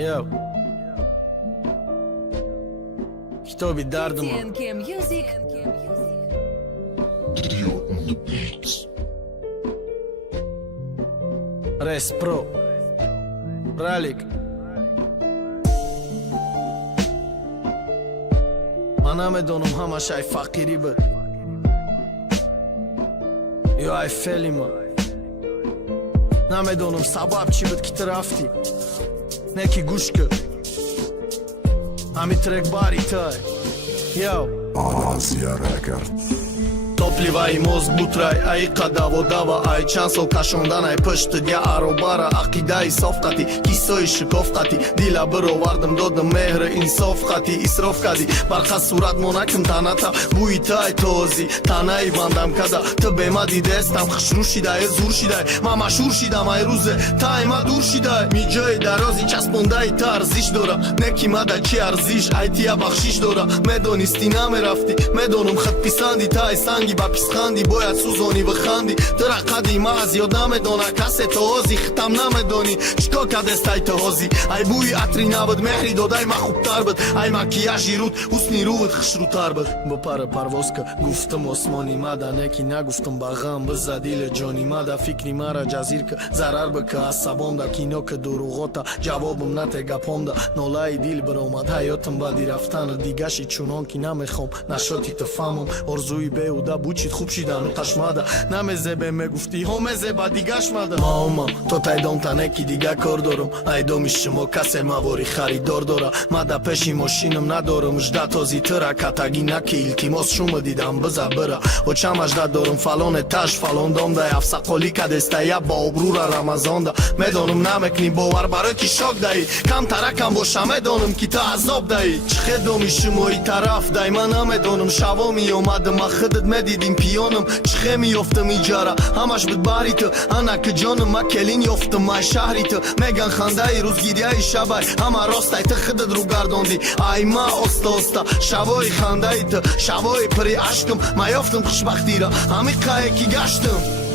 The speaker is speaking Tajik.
Yo کتابی درد ما TNK Music. Dio on the beats. ريس برو راليك أنا مدونم هما شاي فقيري بد يو اي فيلي ما نمیدونم سبب چی بود که تو رفتی نکی گوش کن همین ترک باری تای یو Asia Record. Топливай мозг бутрай, ай қадаво дава, ай чанд сол кашондан, ай пышты дя аробара, ақидаи соф қати, кисои шикоф қати, дила бировардам додам меҳри инсоф қати, исроф кади, барха сурат монаким таната, буи тай този, танаи вандам када, ты бема дидестам, хушру шидай, зур шидай, ма машҳур шидам, ай рӯзе, тай ма дур шидай, ми ҷои дарози часпондаи та арзиш дора, неки мада чи арзиш, ай тия бахшиш дора, медонисти намерафти, медонам хатписанди, тай санги با پیسخندی باید سوزانی و خندی ترا قدیم از یاد نمیدونه کسی تو هازی ختم نمیدونی چکا کدستای تو هازی ای بوی عطری نبود مهری دادای ما خوبتر بود ای مکیاژی رود حسنی رود خشروتر بود با پر پرواز که گفتم آسمانی مادا نکی نگفتم با غم بزا دیل جانی مادا فکری مرا جزیر که ضرر بکه عصبام دا کینو که دروغاتا جوابم نته گپام دا نولای دیل برآمد حیاتم بعدی رفتن دیگه‌شی چونان که نمیخوام نشاتی تفهمم ارزوی بیهوده بوچید خوب شیدن و قشماده نمیزه به میگفتی همزه با دیگش ماده ماما تو تایدام تنکی دیگه کار دارم ایدامیش شما کسی مواری خریدار داره ماده پشی ماشینم ندارم اجده تازی تره کتگی نکی التیماس شما دیدم بزه بره و چم اجده دارم فلان تش فلان دام ده افسقالی کدسته یه با ابرو را رمضان ده میدانم نمکنی باور برای کی شاک دهی کم ترکم باشه میدانم که تا عذاب دهی چه دامی شما ای طرف دهی من نمیدانم شوامی اومدم خودت میدیدیم پیانم چخه میافتم ایجاره همش بود باری تو انا که جانم ما کلین یافتم مای شهری تو میگن خنده ای روزگیری ای شبای همه راستای تو خودت رو گرداندی ای ما آستا آستا شبای خنده ای تو شبای پری عشقم ما یافتم خوشبختی را همین قایه کی گشتم